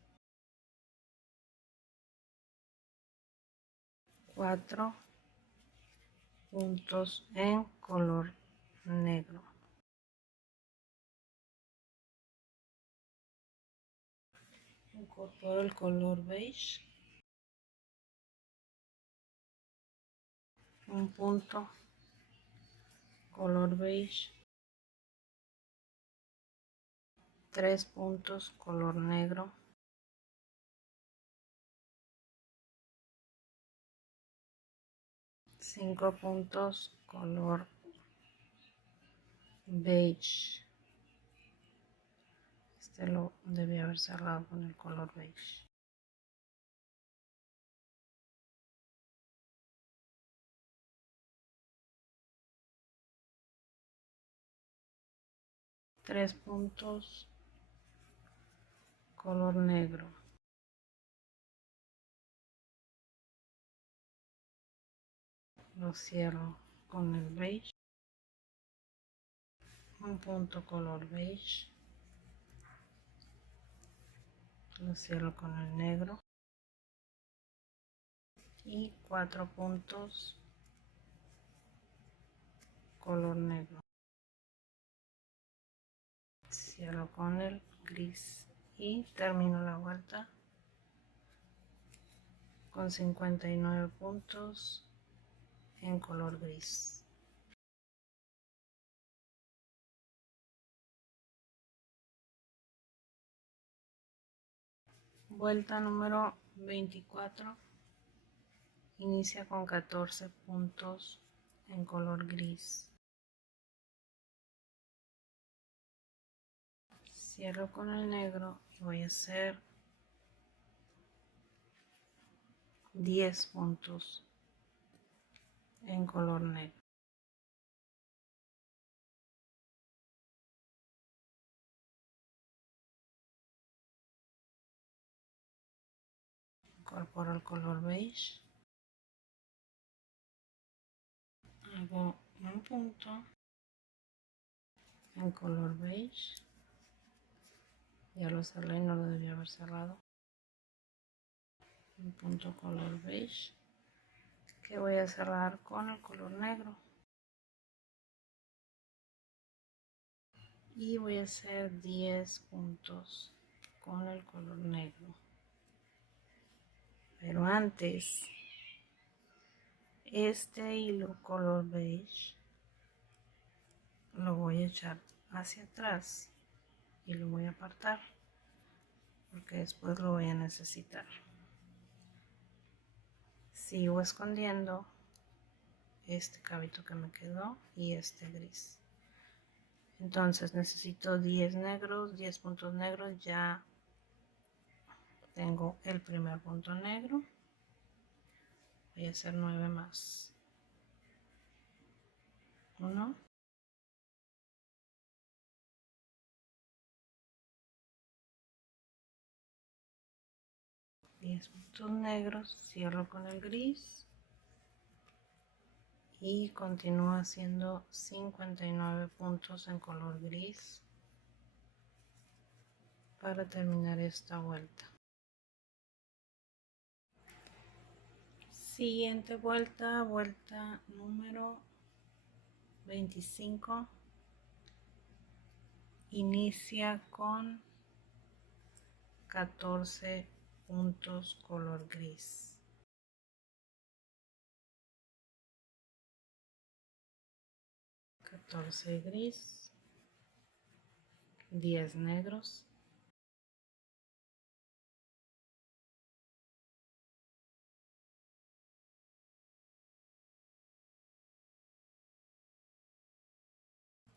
4 puntos en color negro. Incorporo el color beige, un punto color beige, 3 puntos color negro, cinco puntos color beige. Este lo debí haber cerrado con el color beige. Tres puntos color negro, lo cierro con el beige, un punto color beige, lo cierro con el negro y 4 puntos color negro, cierro con el gris y termino la vuelta con 59 puntos en color gris. Vuelta número 24. Inicia con 14 puntos en color gris. Cierro con el negro y voy a hacer 10 puntos en color negro. Incorporo el color beige. Hago un punto en color beige. Ya lo cerré, no lo debía haber cerrado. Un punto color beige que voy a cerrar con el color negro. Y voy a hacer 10 puntos con el color negro. Pero antes, este hilo color beige lo voy a echar hacia atrás y lo voy a apartar porque después lo voy a necesitar. Sigo escondiendo este cabito que me quedó y este gris. Entonces necesito 10 negros, 10 puntos negros. Ya tengo el primer punto negro. voy a hacer 9 más. 1, 10 puntos negros, cierro con el gris y continúo haciendo 59 puntos en color gris para terminar esta vuelta. Siguiente vuelta, vuelta número 25. Inicia con 14 puntos color gris. 14 gris, 10 negros,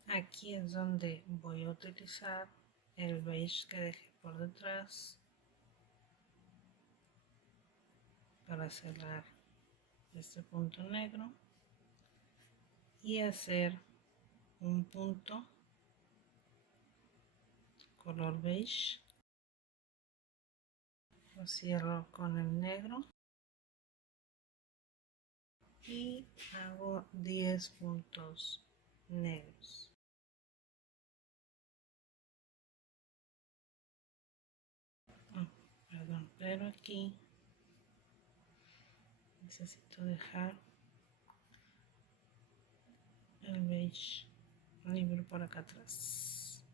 aquí es donde voy a utilizar el beige que dejé por detrás para cerrar este punto negro y hacer un punto color beige. Lo cierro con el negro y hago 10 puntos negros. Perdón, pero aquí necesito dejar el beige libre por acá atrás.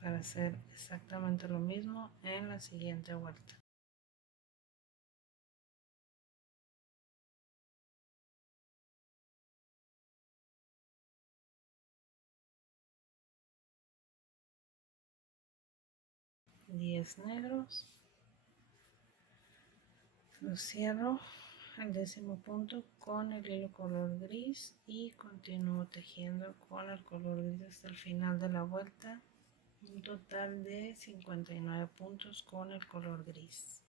Para hacer exactamente lo mismo en la siguiente vuelta. Diez negros, lo cierro al décimo punto con el hilo color gris y continúo tejiendo con el color gris hasta el final de la vuelta, un total de 59 puntos con el color gris.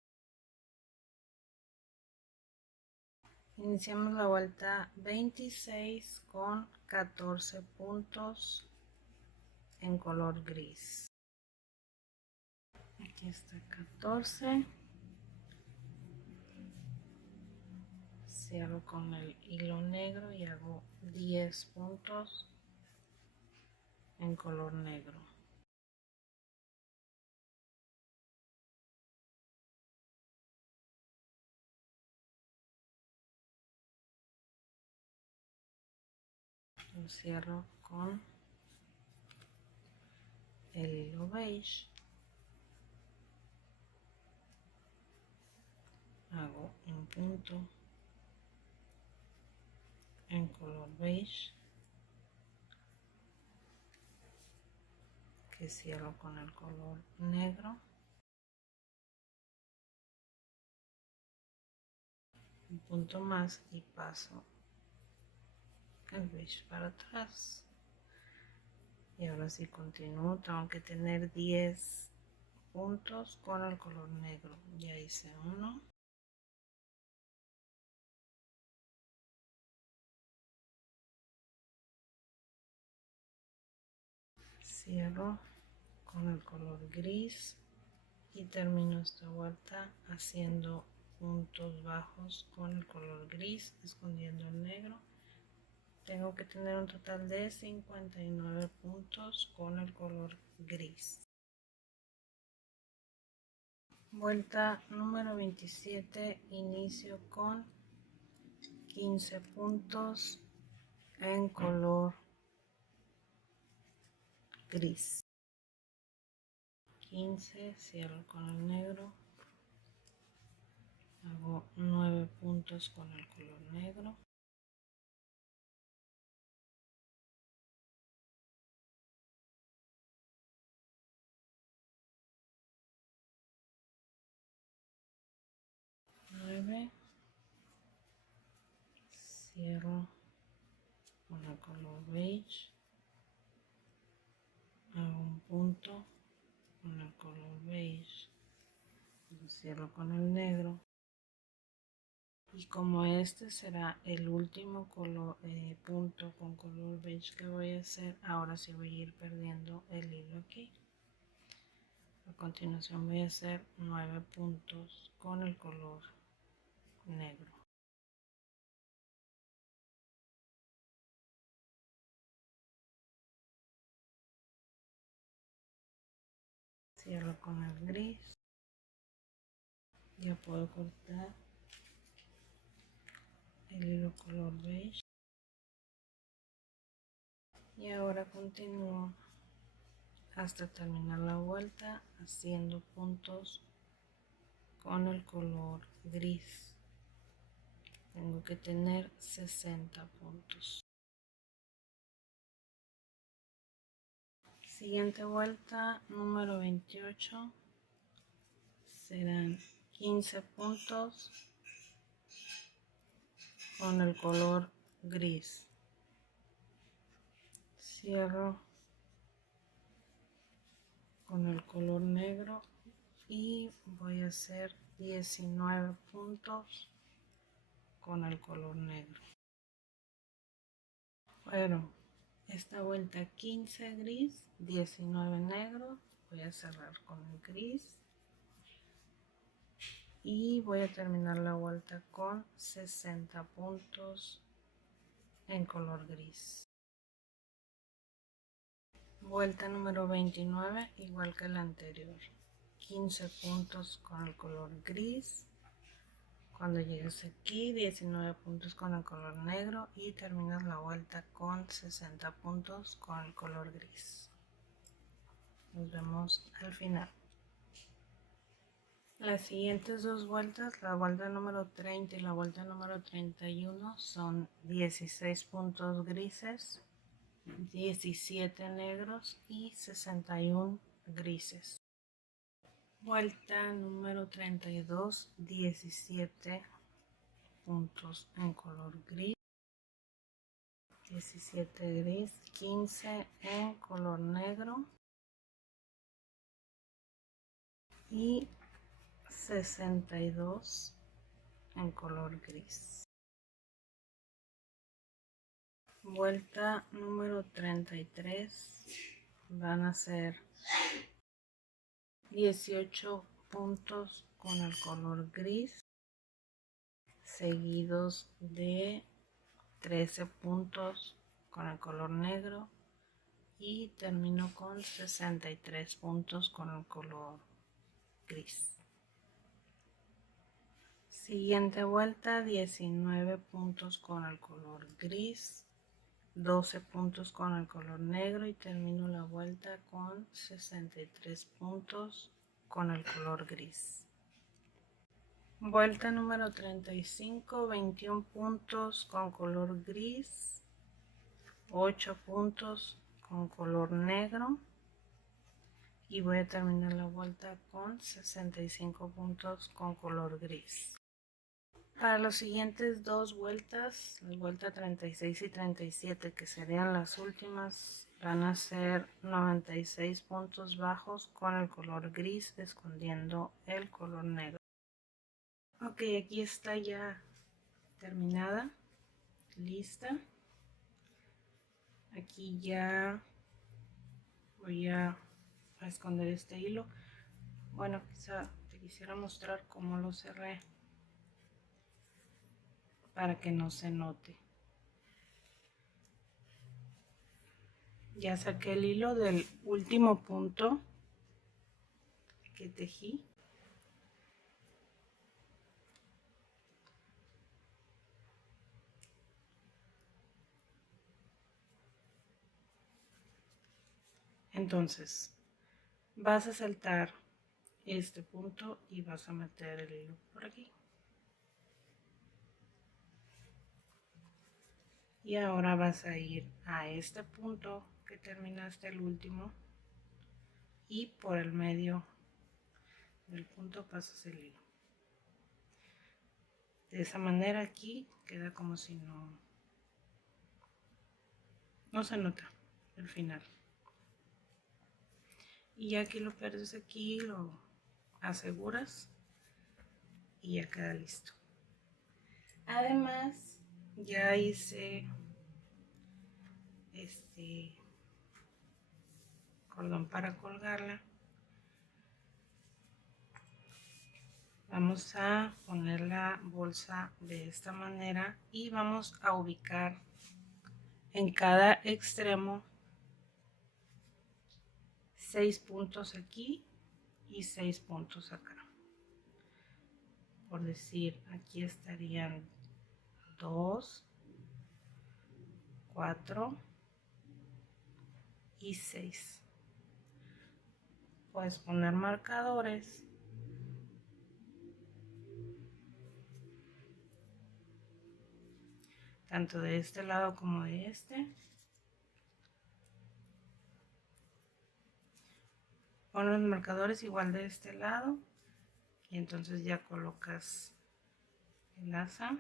Iniciamos la vuelta 26 con 14 puntos en color gris. Aquí está 14. Cierro con el hilo negro y hago 10 puntos en color negro. Lo cierro con el hilo beige. Hago un punto en color beige que cierro con el color negro. Un punto más y paso el beige para atrás. Y ahora sí continúo, tengo que tener 10 puntos con el color negro. Ya hice uno. Cierro con el color gris y termino esta vuelta haciendo puntos bajos con el color gris, escondiendo el negro. Tengo que tener un total de 59 puntos con el color gris. Vuelta número 27, inicio con 15 puntos en color gris. 15, cierro con el negro, hago 9 puntos con el color negro. Cierro con el color beige, hago un punto con el color beige, lo cierro con el negro. Y como este será el último color, punto con color beige que voy a hacer, ahora sí voy a ir perdiendo el hilo aquí. A continuación voy a hacer 9 puntos con el color negro. Cierro con el gris. Ya puedo cortar el hilo color beige. Y ahora continúo hasta terminar la vuelta haciendo puntos con el color gris. Tengo que tener 60 puntos. Siguiente vuelta número 28 serán 15 puntos con el color gris. Cierro con el color negro y voy a hacer 19 puntos con el color negro. Fueron esta vuelta 15 gris, 19 negro. Voy a cerrar con el gris y voy a terminar la vuelta con 60 puntos en color gris. Vuelta número 29, igual que la anterior, 15 puntos con el color gris. Cuando llegues aquí, 19 puntos con el color negro y terminas la vuelta con 60 puntos con el color gris. Nos vemos al final. Las siguientes dos vueltas, la vuelta número 30 y la vuelta número 31, son 16 puntos grises, 17 negros y 61 grises. Vuelta número 32, 17 puntos en color gris, 17 gris, 15 en color negro y 62 en color gris. Vuelta número 33, van a ser 18 puntos con el color gris, seguidos de 13 puntos con el color negro y termino con 63 puntos con el color gris. Siguiente vuelta, 19 puntos con el color gris, 12 puntos con el color negro y termino la vuelta con 63 puntos con el color gris. Vuelta número 35, 21 puntos con color gris, 8 puntos con color negro y voy a terminar la vuelta con 65 puntos con color gris. Para las siguientes dos vueltas, la vuelta 36 y 37, que serían las últimas, van a ser 96 puntos bajos con el color gris, escondiendo el color negro. Ok, aquí está ya terminada, lista. Aquí ya voy a esconder este hilo. Bueno, quizá te quisiera mostrar cómo lo cerré para que no se note. Ya saqué el hilo del último punto que tejí. Entonces vas a saltar este punto y vas a meter el hilo por aquí. Y ahora vas a ir a este punto que terminaste el último y por el medio del punto pasas el hilo. De esa manera aquí queda como si no se nota el final. Y ya que lo pierdes aquí, lo aseguras y ya queda listo. Además, ya hice este cordón para colgarla. Vamos a poner la bolsa de esta manera y vamos a ubicar en cada extremo 6 puntos aquí y 6 puntos acá. Por decir, aquí estarían 2, 4 y 6. Puedes poner marcadores tanto de este lado como de este. Pon los marcadores igual de este lado y entonces ya colocas el asa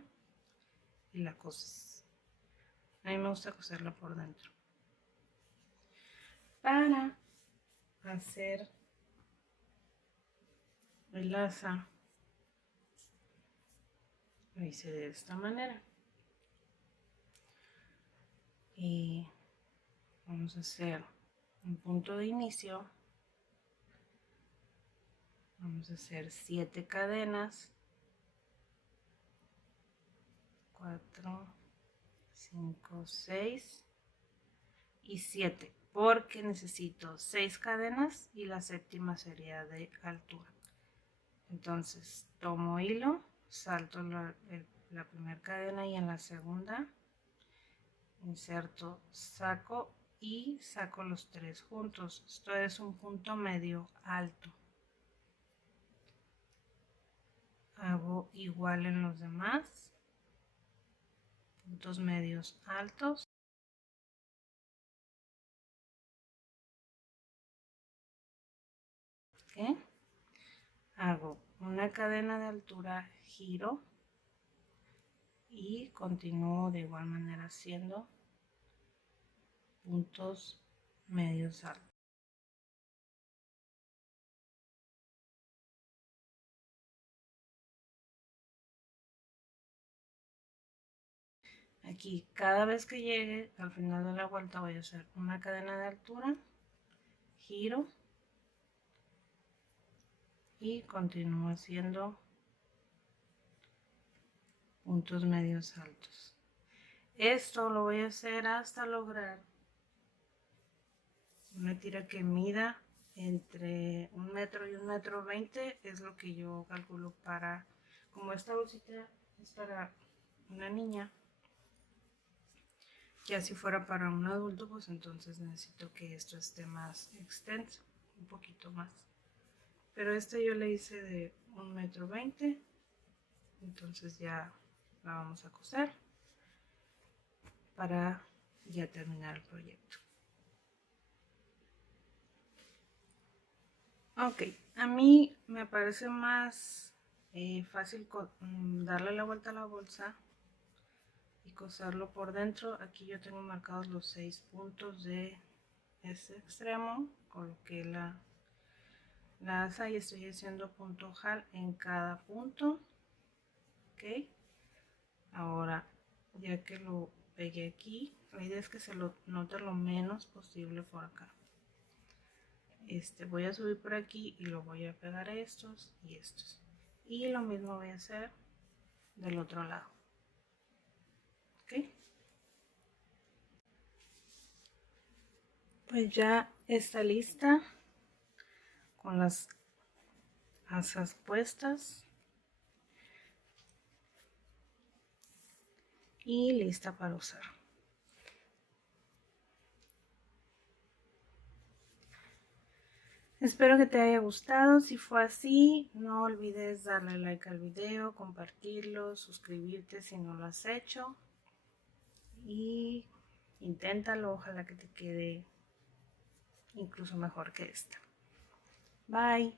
y la coses. A mí me gusta coserla por dentro. Para hacer el asa lo hice de esta manera. Y vamos a hacer un punto de inicio. Vamos a hacer 7 cadenas. 4, 5, 6 y 7, porque necesito 6 cadenas y la séptima sería de altura. Entonces tomo hilo, salto la primera cadena y en la segunda inserto, saco y saco los 3 juntos. Esto es un punto medio alto. Hago igual en los demás puntos medios altos. ¿Okay? Hago una cadena de altura, giro y continúo de igual manera haciendo puntos medios altos. Aquí cada vez que llegue al final de la vuelta voy a hacer una cadena de altura, giro y continúo haciendo puntos medios altos. Esto lo voy a hacer hasta lograr una tira que mida entre 1 metro y 1,20 m. Es lo que yo calculo para, como esta bolsita es para una niña, ya si fuera para un adulto, pues entonces necesito que esto esté más extenso, un poquito más. Pero este yo le hice de 1,20 m, entonces ya la vamos a coser para ya terminar el proyecto. Ok, a mí me parece más fácil darle la vuelta a la bolsa y coserlo por dentro. Aquí yo tengo marcados los 6 puntos de este extremo. Coloqué la asa y estoy haciendo punto ojal en cada punto. Ok, ahora ya que lo pegué aquí, la idea es que se lo note lo menos posible por acá. Voy a subir por aquí y lo voy a pegar a estos y estos, y lo mismo voy a hacer del otro lado. ¿Ok? Pues ya está lista con las asas puestas y lista para usar. Espero que te haya gustado. Si fue así, no olvides darle like al video, compartirlo, suscribirte si no lo has hecho y inténtalo, ojalá que te quede incluso mejor que esta. Bye.